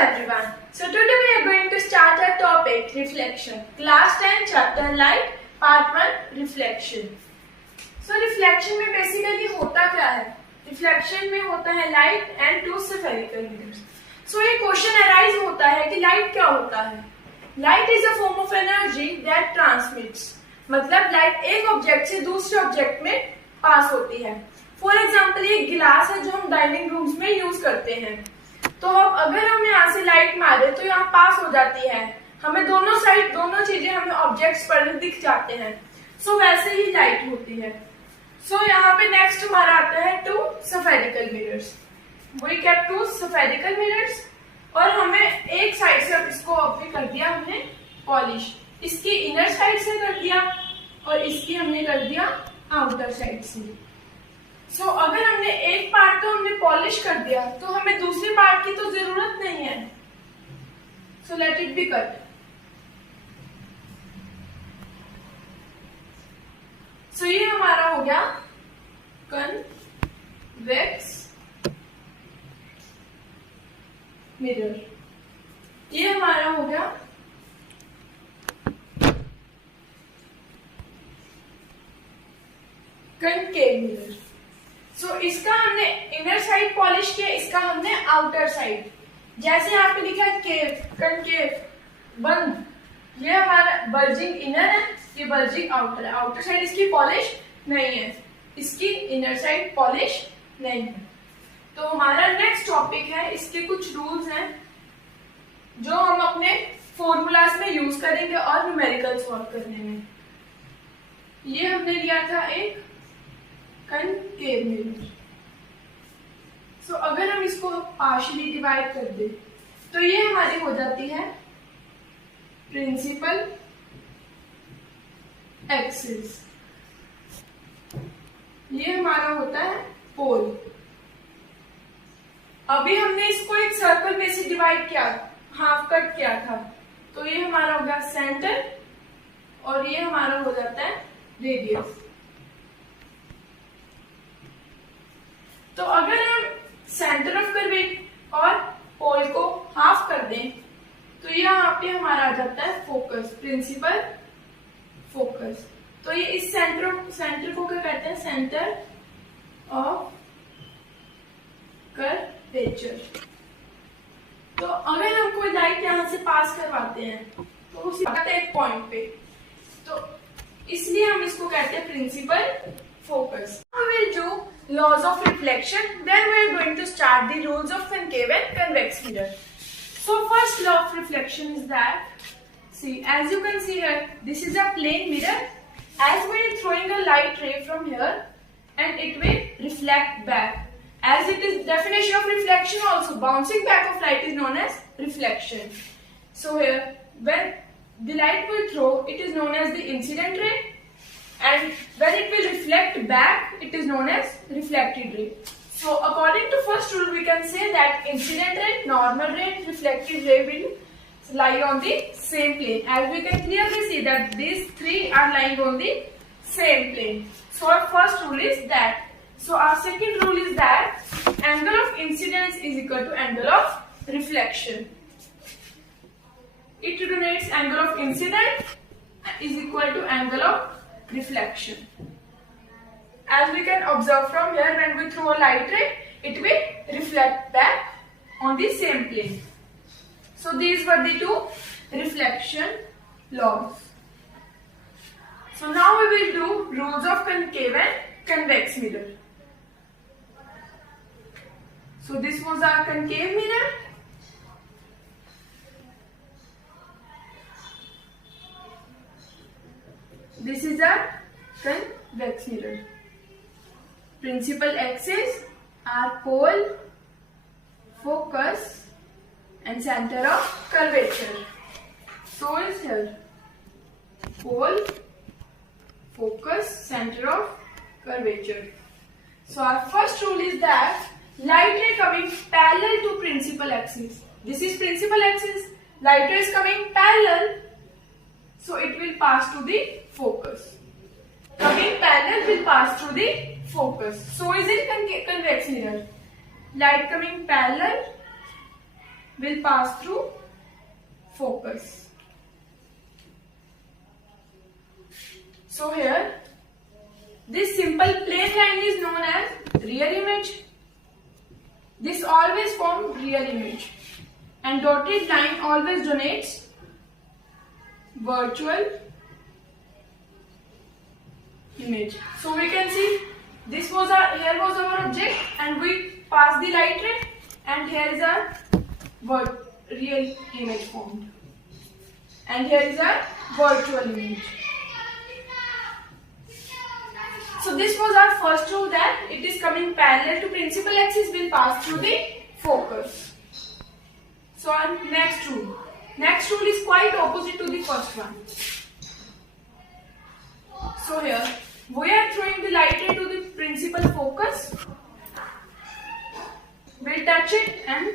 everyone. So today we are going to start our topic reflection. Class 10 chapter light part 1 reflection. So reflection में basically होता क्या है? Reflection में होता है light and two spherical mirrors. So ये question arise होता है कि light क्या होता है? Light is a form of energy that transmits. मतलब light एक ऑब्जेक्ट से दूसरे ऑब्जेक्ट में पास होती है. फॉर एग्जाम्पल ये गिलास है जो हम डाइनिंग रूम्स में यूज करते हैं. तो अब अगर हम यहाँ से लाइट मारे तो यहाँ पास हो जाती है, हमें दोनों साइड दोनों चीजें हमें ऑब्जेक्ट्स पर दिख जाते हैं. सो वैसे ही लाइट होती है. सो यहाँ पे नेक्स्ट हमारा आता है to spherical mirrors. We kept to spherical mirrors और हमें एक साइड से अब इसको अभी कर दिया हमने पॉलिश. इसकी इनर साइड से कर दिया और इसकी हमने कर दिया आउटर साइड से. सो अगर हमने एक पार्ट तो हमने पॉलिश कर दिया तो हमें दूसरे पार्ट की तो जरूरत नहीं है. So let it be cut. So ये हमारा हो गया कन्वेक्स मिरर. ये हमारा हो गया कनकेव मिरर. सो इसका हमने इनर साइड पॉलिश किया, इसका हमने आउटर साइड. जैसे यहाँ पे लिखा है केव, कनकेव, बंद. ये हमारा बल्जिंग इनर है, ये बल्जिंग आउटर है. आउटर साइड इसकी पॉलिश नहीं है, इसकी इनर साइड पॉलिश नहीं है. तो हमारा नेक्स्ट टॉपिक है, इसके कुछ रूल्स हैं जो हम अपने फॉर्मूलाज में यूज करेंगे और न्यूमेरिकल सॉल्व करने में. ये हमने लिया था एक कनकेव मिरर. सो अगर हम इसको पार्शियली डिवाइड कर दे तो ये हमारी हो जाती है प्रिंसिपल एक्सिस. ये हमारा होता है पोल. अभी हमने इसको एक सर्कल में से डिवाइड किया, हाफ कट किया था, तो ये हमारा होगा सेंटर और ये हमारा हो जाता है रेडियस. तो अगर हम सेंटर ऑफ कर्वेचर और पोल को हाफ कर दें तो यहाँ पे हमारा आ जाता है फोकस, प्रिंसिपल फोकस. तो ये इस सेंटर को क्या कहते हैं? Centre of curvature. तो अगर हम कोई लाइट यहां से पास करवाते हैं तो उसी एक पॉइंट पे, तो इसलिए हम इसको कहते हैं principal focus. Now we will do laws of reflection. Then we are going to start the rules of concave and convex mirror. So first law of reflection is that, see, as you can see here, this is a plane mirror. As we are throwing a light ray from here, and it will reflect back. As it is definition of reflection also, bouncing back of light is known as reflection. So here, when the light will throw, it is known as the incident ray. And when it will reflect back, it is known as reflected ray. So according to first rule, we can say that incident ray, normal ray, reflected ray will lie on the same plane. As we can clearly see that these three are lying on the same plane. So our first rule is that. So our second rule is that angle of incidence is equal to angle of reflection. It denotes angle of incidence is equal to angle of reflection. As we can observe from here, when we throw a light ray, it will reflect back on the same plane. So these were the two reflection laws. So now we will do rules of concave and convex mirror. So this was our concave mirror. This is a convex mirror. Principal axis are pole, focus and center of curvature. So is here pole, focus, center of curvature. So our first rule is that light ray coming parallel to principal axis. This is principal axis. Light ray is coming parallel, so it will pass to the focus. Coming parallel will pass through the focus. So is it convex mirror. Light coming parallel will pass through focus. So here, this simple plain line is known as real image. This always forms real image, and dotted line always denotes virtual image. So we can see this was here was our object, and we passed the light ray, and here is our real image formed, and here is our virtual image. So this was our first rule, that it is coming parallel to principal axis will pass through the focus. So our next rule is quite opposite to the first one. So here we are throwing the light ray to the principal focus. We'll touch it and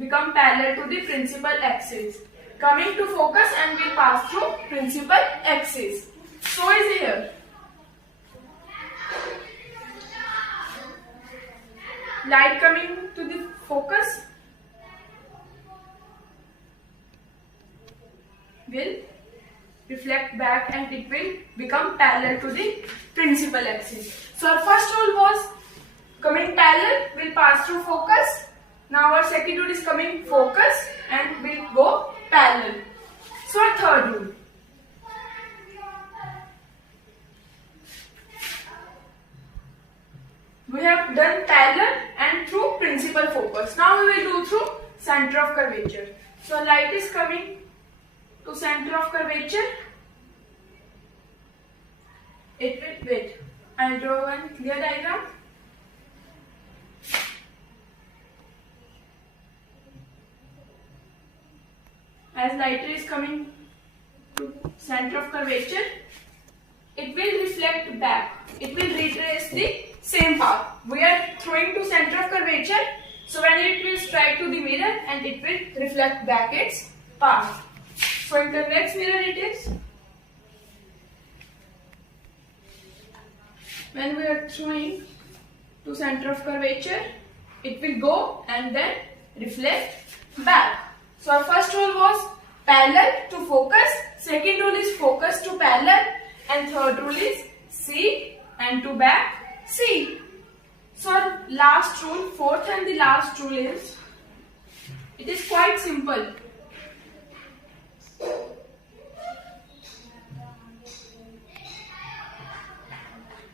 become parallel to the principal axis, coming to focus and will pass through principal axis. So is here. Light coming to the focus will reflect back and it will become parallel to the principal axis. So our first rule was coming parallel will pass through focus. Now our second rule is coming focus and will go parallel. So our third rule. We have done parallel and through principal focus. Now we will do through center of curvature. So light is coming to center of curvature. It will wait. I'll draw one clear diagram. As light ray is coming to center of curvature, it will reflect back. It will retrace the same path. We are throwing to center of curvature, so when it will strike to the mirror and it will reflect back its path. So in convex mirror it is. When we are throwing to center of curvature, it will go and then reflect back. So our first rule was parallel to focus, second rule is focus to parallel, and third rule is see and to back see. So our last rule, fourth and the last rule is, it is quite simple.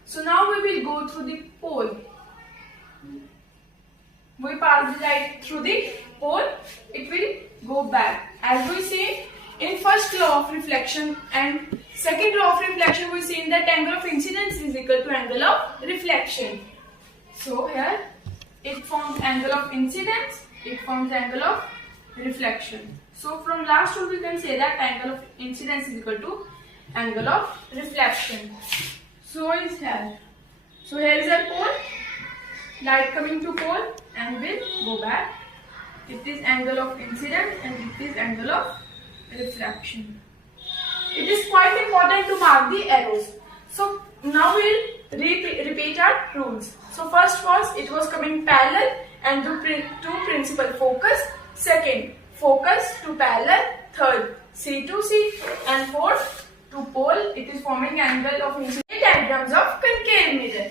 So now we will go through the pole. We pass the light through the pole, it will go back. As we see in first law of reflection and second law of reflection, we see that angle of incidence is equal to angle of reflection. So here it forms angle of incidence, it forms angle of reflection. So from last rule we can say that angle of incidence is equal to angle of reflection. So is here. So here is a pole, light coming to pole and will go back. It is angle of incidence and it is angle of reflection. It is quite important to mark the arrows. So now we will repeat our rules. So first was, it was coming parallel and to principal focus. Second, focus to parallel. Third, C to C. And fourth, to pole. It is forming angle of incidence. Diagrams of concave mirror.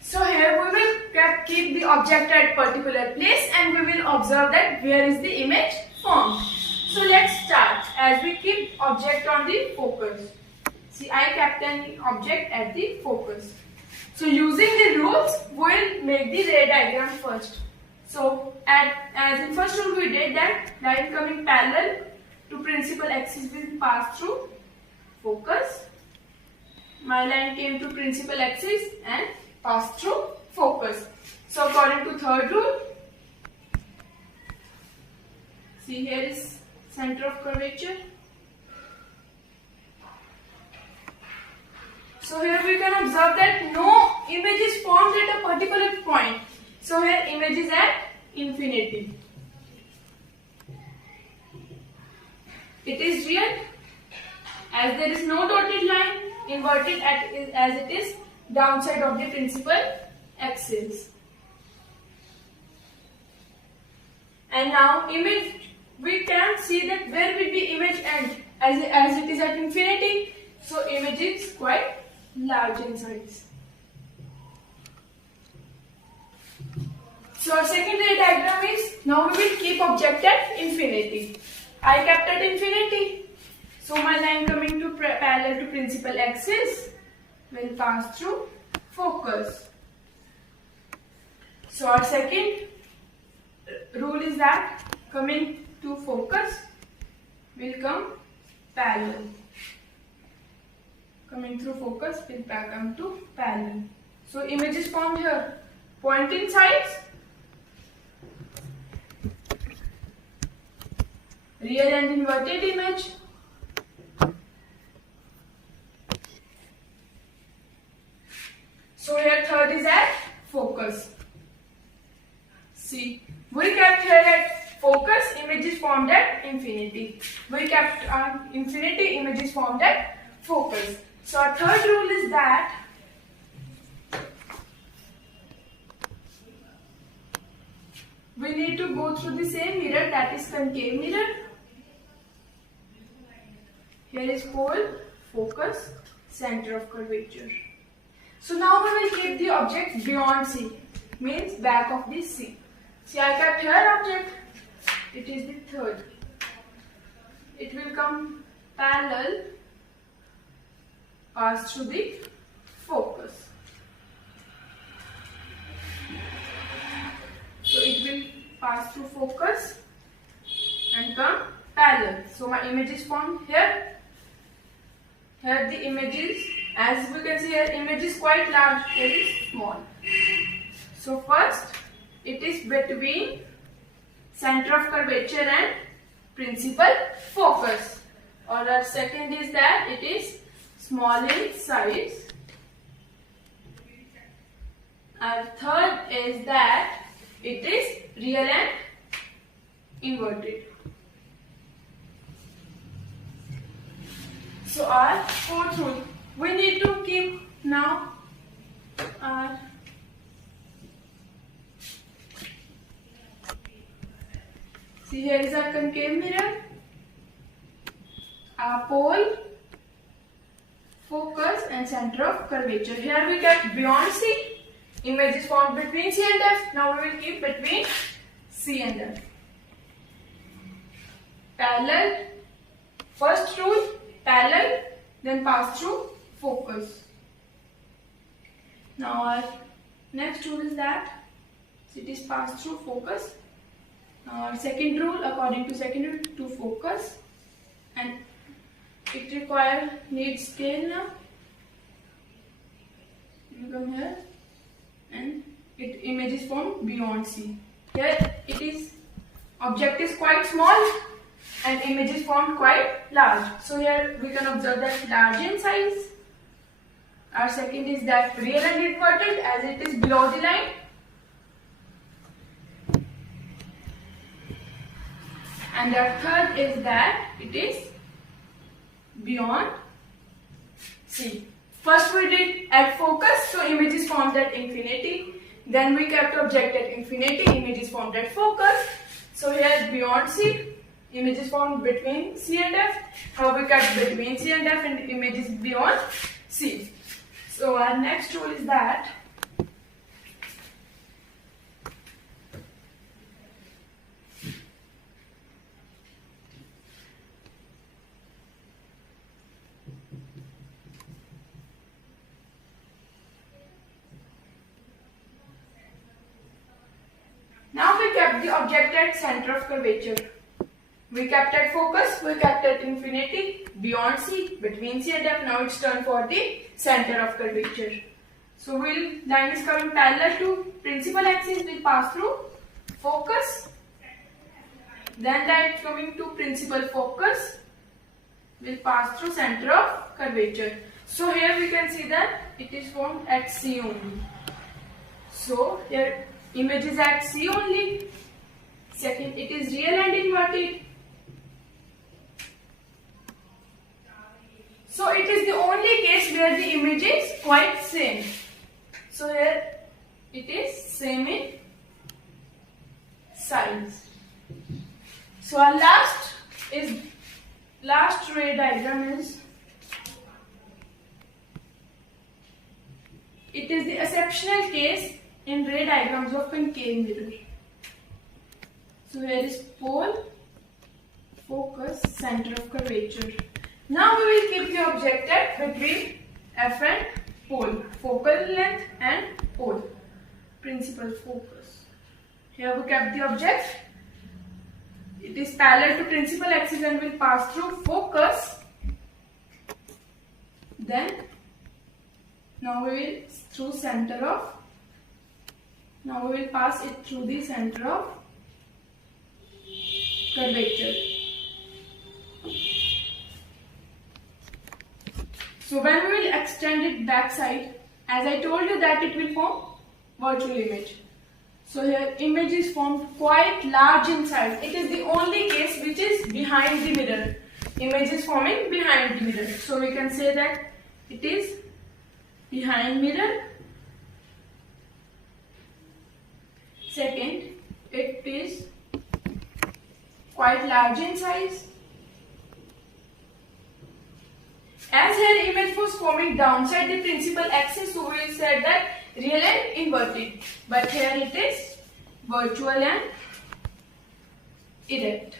So here we will keep the object at particular place and we will observe that where is the image formed. So let's start. As we keep object on the focus. See, I kept an object at the focus. So using the rules, we will make the ray diagram first. So as in first rule we did that light coming parallel to principal axis will pass through focus. My line came to principal axis and passed through focus. So according to third rule, see here is center of curvature. So here we can observe that no image is formed at a particular point. So here image is at infinity. It is real as there is no dotted line inverted as it is downside of the principal axis. And now image, we can see that where will be image end, as it is at infinity. So image is quite large in size. So our secondary diagram is, now we will keep object at infinity. I kept at infinity. So my line coming to parallel to principal axis will pass through focus. So our second rule is that coming to focus will come parallel. Coming through focus will come to parallel. So image is formed here. Pointing sides, real and inverted image. So here third is at focus. See, we kept here at focus, image is formed at infinity. We kept on infinity, image is formed at focus. So our third rule is that we need to go through the same mirror, that is concave mirror. Here is pole, focus, center of curvature. So now we will keep the object beyond C, means back of the C. See, I kept here object, it is the third. It will come parallel, pass through the focus. So it will pass through focus and come parallel. So my image is formed here. Here the image is, as we can see here, image is quite large, here is small. So first it is between center of curvature and principal focus. Or our second is that it is small in size. Our third is that it is real and inverted. So our fourth rule, we need to keep now our see, here is our concave mirror, our pole, focus and center of curvature. Here we kept beyond C, image is formed between C and F. Now we will keep between C and F. Parallel, first rule, parallel, then pass through focus. Now our next rule is that it is pass through focus. Now our second rule, according to second rule, to focus, and it needs scale now. You come here and image is formed beyond C. Here it is, object is quite small and image is formed quite large. So here we can observe that large in size. Our second is that real and inverted, as it is below the line. And our third is that it is beyond C. First we did at focus, so image is formed at infinity. Then we kept object at infinity, image is formed at focus. So here beyond C, image is formed between C and F. How we kept between C and F, and image is beyond C. So our next rule is that now we kept the object at center of curvature. We kept at focus, we kept at infinity, beyond C, between C and F. Now it's turn for the center of curvature. So line is coming parallel to principal axis, will pass through focus. Then line coming to principal focus will pass through center of curvature. So here we can see that it is formed at C only. So here image is at C only. Second, it is real and inverted. So it is the only case where the image is quite same. So here it is same in size. So our last ray diagram is, it is the exceptional case in ray diagrams of concave mirror. So here is pole, focus, center of curvature. Now we will keep the object at between F and pole, focal length and pole, principal focus. Here we kept the object. It is parallel to principal axis and will pass through focus. Then now we will pass it through the center of curvature. So when we will extend it back side, as I told you that it will form virtual image. So here image is formed quite large in size. It is the only case which is behind the mirror. Image is forming behind the mirror. So we can say that it is behind mirror. Second, it is quite large in size. As here image was forming downside the principal axis, so we will say that real and inverted. But here it is virtual and erect.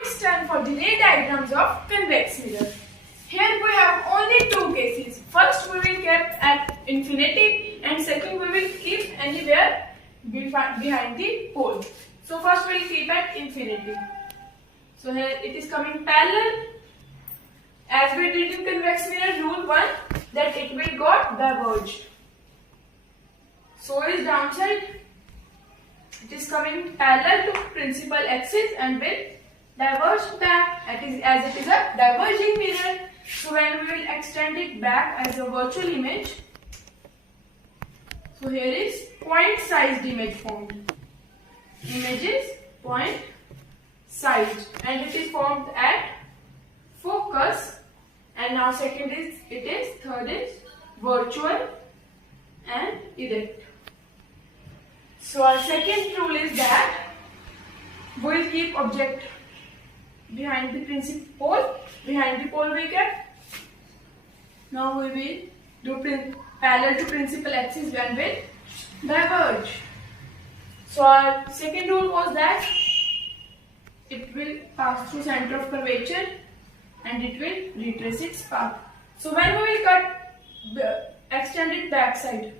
It's time for the ray diagrams of convex mirror. Here we have only two cases. First we will keep at infinity and second we will keep anywhere behind the pole. So first we will keep at infinity. So here it is coming parallel. As we did in convex mirror, rule 1, that it will got diverged. So is downside. It is coming parallel to principal axis and will diverge back as it is a diverging mirror. So when we will extend it back as a virtual image, so here is point sized image formed. Image is point sized and it is formed at focus, and now second is third is virtual and erect. So our second rule is that we will keep object behind the principal pole. Behind the pole we kept. Now we will do parallel to principal axis and will diverge. So our second rule was that it will pass through center of curvature and it will retrace its path. So when we will extend it back side,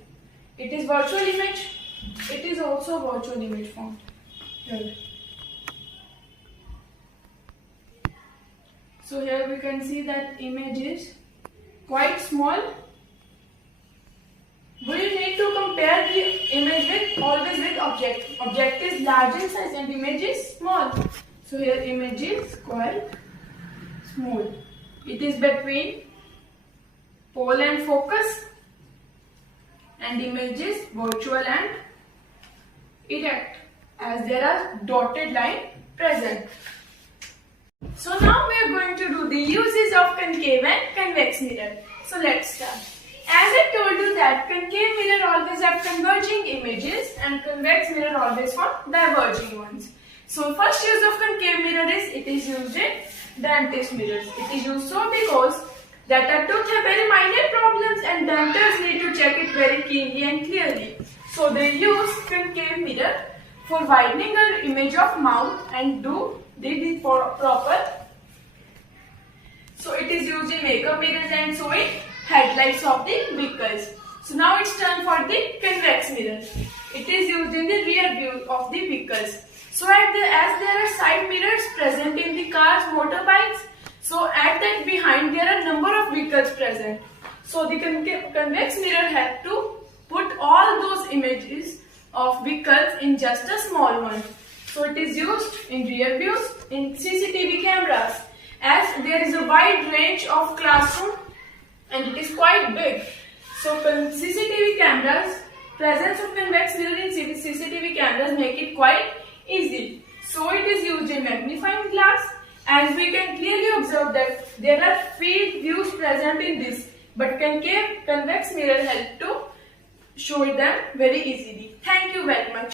it is virtual image. It is also virtual image formed here. So here we can see that image is quite small. We need to compare the image always with object. Object is large in size and image is small. So here image is quite small. It is between pole and focus, and image is virtual and erect as there are dotted line present. So now we are going to do the uses of concave and convex mirror. So let's start. As I told you that concave mirror always have converging images and convex mirror always form diverging ones. So first use of concave mirror is it is used in dentist mirrors. It is used so because that a tooth have very minor problems and dentists need to check it very keenly and clearly. So they use concave mirror for widening an image of mouth and do the proper. So it is used in makeup mirrors and so in headlights of the vehicles. So now it's turn for the convex mirror. It is used in the rear view of the vehicles. So as there are side mirrors present in the cars, motorbikes, so at that behind there are number of vehicles present. So the convex mirror have to put all those images of vehicles in just a small one. So it is used in rear views, in CCTV cameras, as there is a wide range of classroom and it is quite big. So CCTV cameras, presence of convex mirror in CCTV cameras make it quite easy. So it is used in magnifying glass, as we can clearly observe that there are field views present in this, but concave convex mirror help to show them very easily. Thank you very much.